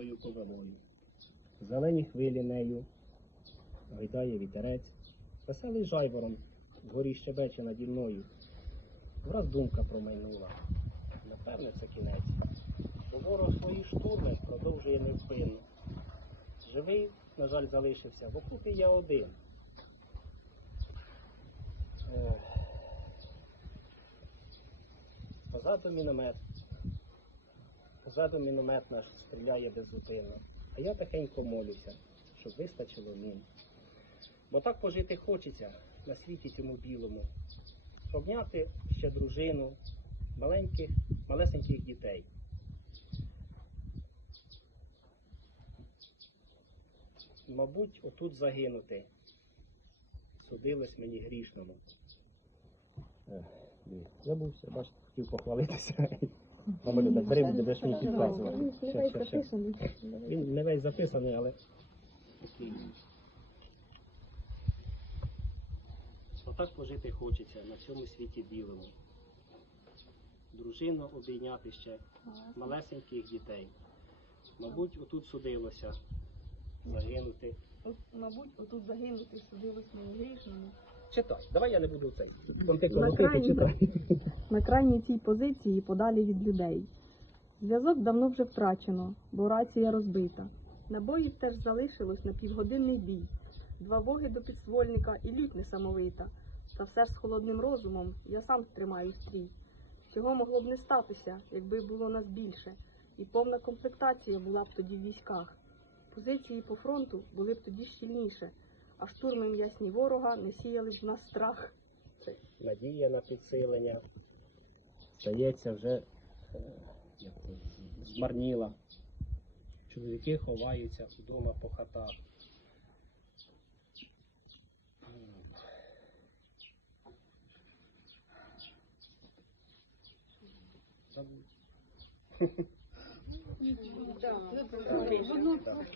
Ою козовою. Зелені хвилі нею, гойдає вітерець, веселий жайворон вгорі щебече наді мною. Враз думка промайнула. Напевне, це кінець. Бо ворог свої штурми продовжує невпинно. Живий, на жаль, залишився, в окупі я один. Позаду міномет. Позаду міномет наш стріляє беззупинно. А я тихенько молюся, щоб вистачило мін. Бо так пожити хочеться на світі цьому білому. Обняти ще дружину, маленьких, малесеньких дітей. Мабуть, отут загинути. Судилось мені грішному. Забувся, бачите, хотів похвалитися. Любить, бери, будеш мені підказувати. Щас, щас, щас. Він не весь записаний, але. Отак пожити хочеться на цьому світі білому. Дружину обійняти ще, малесеньких дітей. Мабуть, отут судилося загинути. От, мабуть, отут загинути судилось мені грішному. Читай, давай я не буду цей. Конти На читай. На крайній цій позиції подалі від людей. Зв'язок давно вже втрачено, бо рація розбита. Набоїв теж залишилось на півгодинний бій. Два воги до підствольника і лють несамовита. Та все ж з холодним розумом я сам тримаю стрій. Цього могло б не статися, якби було нас більше, і повна комплектація була б тоді в військах. Позиції по фронту були б тоді щільніше, а штурми м'ясні ворога не сіяли б в нас страх. Надія на підсилення. Здається, вже е, як змарніла. Чоловіки ховаються вдома по хатах. Забудь. Так.